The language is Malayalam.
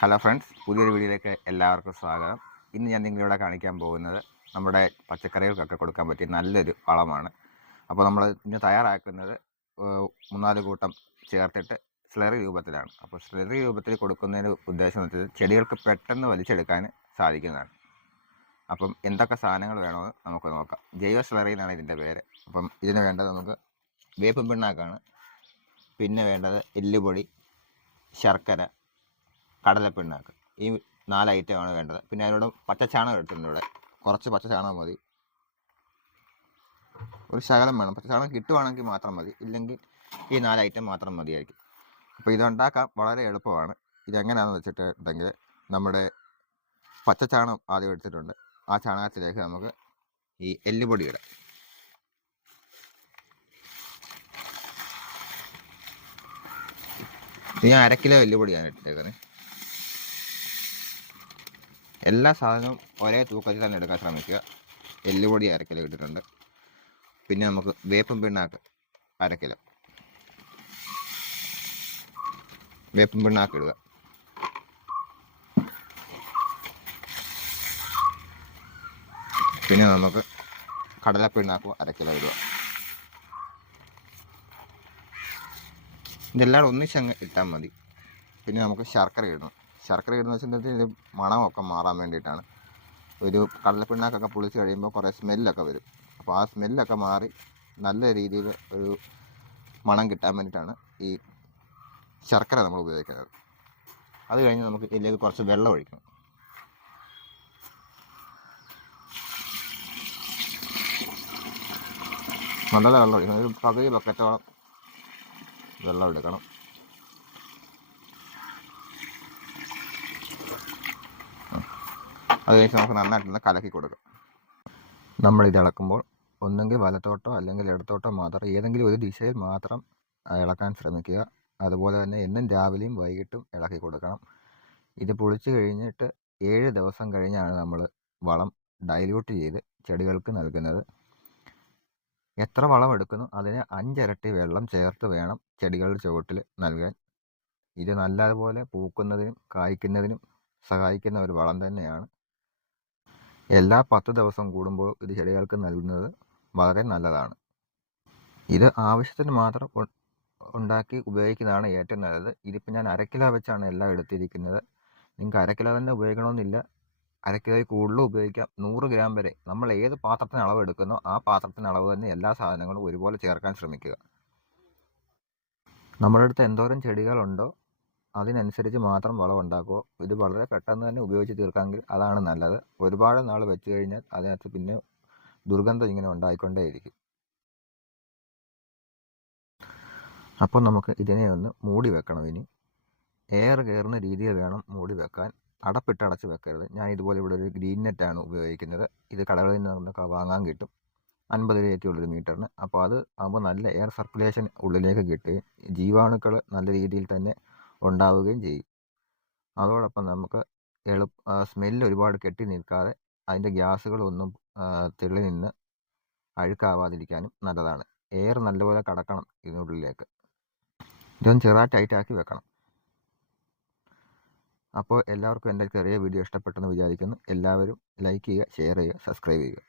ഹലോ ഫ്രണ്ട്സ്, പുതിയൊരു വീഡിയോയിലേക്ക് എല്ലാവർക്കും സ്വാഗതം. ഇന്ന് ഞാൻ നിങ്ങളിവിടെ കാണിക്കാൻ പോകുന്നത് നമ്മുടെ പച്ചക്കറികൾക്കൊക്കെ കൊടുക്കാൻ പറ്റിയ നല്ലൊരു വളമാണ്. അപ്പോൾ നമ്മൾ ഇന്ന് തയ്യാറാക്കുന്നത് 3-4 കൂട്ടം ചേർത്തിട്ട് സ്ലറി രൂപത്തിലാണ്. അപ്പോൾ സ്ലറി രൂപത്തിൽ കൊടുക്കുന്നതിന് ഉദ്ദേശം എന്ന് വെച്ചാൽ ചെടികൾക്ക് പെട്ടെന്ന് വലിച്ചെടുക്കാൻ സാധിക്കുന്നതാണ്. അപ്പം എന്തൊക്കെ സാധനങ്ങൾ വേണമെന്ന് നമുക്ക് നോക്കാം. ജൈവ സ്ലറി എന്നാണ് ഇതിൻ്റെ പേര്. അപ്പം ഇതിന് വേണ്ടത് നമുക്ക് വേപ്പും പിണ്ണാക്കാണ്. പിന്നെ വേണ്ടത് എല്ലുപൊടി, ശർക്കര, കടലപ്പിണ്ണാക്ക്. ഈ 4 ഐറ്റമാണ് വേണ്ടത്. പിന്നെ അതിനോട് പച്ചച്ചാണകം എടുത്തിട്ടുണ്ട്. ഇവിടെ കുറച്ച് പച്ചച്ചാണകം മതി, ഒരു ശകലം വേണം. പച്ചച്ചാണകം കിട്ടുവാണെങ്കിൽ മാത്രം മതി, ഇല്ലെങ്കിൽ ഈ 4 ഐറ്റം മാത്രം മതിയായിരിക്കും. അപ്പോൾ ഇതുണ്ടാക്കാൻ വളരെ എളുപ്പമാണ്. ഇതെങ്ങനെയാണെന്ന് വെച്ചിട്ടുണ്ടെങ്കിൽ നമ്മുടെ പച്ചച്ചാണകം ആദ്യം എടുത്തിട്ടുണ്ട്. ആ ചാണകത്തിലേക്ക് നമുക്ക് ഈ എല്ലുപൊടി ഇടാം. ഇത് ഞാൻ 1/2 കിലോ എല്ലുപൊടിയാണ് ഇട്ടേക്കുന്നത്. എല്ലാ സാധനവും ഒരേ തൂക്കത്തിൽ തന്നെ എടുക്കാൻ ശ്രമിക്കുക. എല്ലുപൊടി 1/2 കിലോ ഇട്ടിട്ടുണ്ട്. പിന്നെ നമുക്ക് വേപ്പും പിണ്ണാക്ക് 1/2 കിലോ വേപ്പും പിണ്ണാക്ക് ഇടുക. പിന്നെ നമുക്ക് കടലപ്പിണ്ണാക്ക് 1/2 കിലോ ഇടുക. ഇതെല്ലാം ഒന്നിച്ചങ്ങ് ഇട്ടാൽ മതി. പിന്നെ നമുക്ക് ശർക്കര ഇടണം. ശർക്കര ഇടുന്ന വെച്ചിട്ടുണ്ടെങ്കിൽ ഇത് മണമൊക്കെ മാറാൻ വേണ്ടിയിട്ടാണ്. ഒരു കടലപ്പിണ്ണാക്കൊക്കെ പൊളിച്ച് കഴിയുമ്പോൾ കുറേ സ്മെല്ലൊക്കെ വരും. അപ്പോൾ ആ സ്മെല്ലൊക്കെ മാറി നല്ല രീതിയിൽ ഒരു മണം കിട്ടാൻ വേണ്ടിയിട്ടാണ് ഈ ശർക്കര നമ്മൾ ഉപയോഗിക്കുന്നത്. അത് കഴിഞ്ഞ് നമുക്ക് ഇതിലേക്ക് കുറച്ച് വെള്ളം ഒഴിക്കണം. നല്ല വെള്ളം ഒഴിക്കണം. ഒരു പകുതി ബക്കറ്റോളം വെള്ളം എടുക്കണം. അത് കഴിഞ്ഞ് നമുക്ക് നന്നായിട്ടൊന്ന് കലക്കി കൊടുക്കാം. നമ്മളിത് ഇളക്കുമ്പോൾ ഒന്നെങ്കിൽ വലത്തോട്ടോ അല്ലെങ്കിൽ ഇടത്തോട്ടോ മാത്രം, ഏതെങ്കിലും ഒരു ദിശയിൽ മാത്രം ഇളക്കാൻ ശ്രമിക്കുക. അതുപോലെ തന്നെ എന്നും രാവിലെയും വൈകിട്ടും ഇളക്കി കൊടുക്കണം. ഇത് പൊളിച്ച് കഴിഞ്ഞിട്ട് 7 ദിവസം കഴിഞ്ഞാണ് നമ്മൾ വളം ഡൈല്യൂട്ട് ചെയ്ത് ചെടികൾക്ക് നൽകുന്നത്. എത്ര വളം എടുക്കുന്നു അതിന് 5 ഇരട്ടി വെള്ളം ചേർത്ത് വേണം ചെടികളുടെ ചുവട്ടിൽ നൽകാൻ. ഇത് നല്ലതുപോലെ പൂക്കുന്നതിനും കായ്ക്കുന്നതിനും സഹായിക്കുന്ന ഒരു വളം തന്നെയാണ്. എല്ലാ 10 ദിവസം കൂടുമ്പോൾ ഇത് ചെടികൾക്ക് നൽകുന്നത് വളരെ നല്ലതാണ്. ഇത് ആവശ്യത്തിന് മാത്രം ഉണ്ടാക്കി ഉപയോഗിക്കുന്നതാണ് ഏറ്റവും നല്ലത്. ഇതിപ്പോൾ ഞാൻ 1/2 കിലോ വെച്ചാണ് എല്ലാം എടുത്തിരിക്കുന്നത്. നിങ്ങൾക്ക് 1/2 കിലോ തന്നെ ഉപയോഗിക്കണമെന്നില്ല, 1/2 കിലോയിൽ കൂടുതലും ഉപയോഗിക്കാം. 100 ഗ്രാം വരെ നമ്മൾ ഏത് പാത്രത്തിന് അളവ് എടുക്കുന്നോ ആ പാത്രത്തിന് അളവ് തന്നെ എല്ലാ സാധനങ്ങളും ഒരുപോലെ ചേർക്കാൻ ശ്രമിക്കുക. നമ്മുടെ അടുത്ത് എന്തോരം ചെടികളുണ്ടോ അതിനനുസരിച്ച് മാത്രം വളം ഉണ്ടാക്കുക. ഇത് വളരെ പെട്ടെന്ന് തന്നെ ഉപയോഗിച്ച് തീർക്കാമെങ്കിൽ അതാണ് നല്ലത്. ഒരുപാട് നാൾ വെച്ച് കഴിഞ്ഞാൽ അതിനകത്ത് പിന്നെ ദുർഗന്ധം ഇങ്ങനെ ഉണ്ടായിക്കൊണ്ടേയിരിക്കും. അപ്പോൾ നമുക്ക് ഇതിനെ ഒന്ന് മൂടി വെക്കണം. ഇനി എയർ കയറുന്ന രീതിയിൽ വേണം മൂടി വെക്കാൻ. അടപ്പിട്ടടച്ച് വെക്കരുത്. ഞാൻ ഇതുപോലെ ഇവിടെ ഒരു ഗ്രീൻ നെറ്റാണ് ഉപയോഗിക്കുന്നത്. ഇത് കടകളിൽ നിന്നൊക്കെ വാങ്ങാൻ കിട്ടും, 50 രൂപയൊക്കെയുള്ളൊരു മീറ്ററിന്. അപ്പോൾ അത് ആകുമ്പോൾ നല്ല എയർ സർക്കുലേഷൻ ഉള്ളിലേക്ക് കിട്ടുകയും ജീവാണുക്കൾ നല്ല രീതിയിൽ തന്നെ ഉണ്ടാവുകയും ചെയ്യും. അതോടൊപ്പം നമുക്ക് സ്മെല്ല് ഒരുപാട് കെട്ടി നിൽക്കാതെ അതിൻ്റെ ഗ്യാസുകളൊന്നും തെളി നിന്ന് അഴുക്കാവാതിരിക്കാനും നല്ലതാണ്. എയർ നല്ലപോലെ കടക്കണം ഇതിനുള്ളിലേക്ക്. ഇതൊന്ന് ചെറുതായി ടൈറ്റാക്കി വെക്കണം. അപ്പോൾ എല്ലാവർക്കും എൻ്റെ ചെറിയ വീഡിയോ ഇഷ്ടപ്പെട്ടെന്ന് വിചാരിക്കുന്നു. എല്ലാവരും ലൈക്ക് ചെയ്യുക, ഷെയർ ചെയ്യുക, സബ്സ്ക്രൈബ് ചെയ്യുക.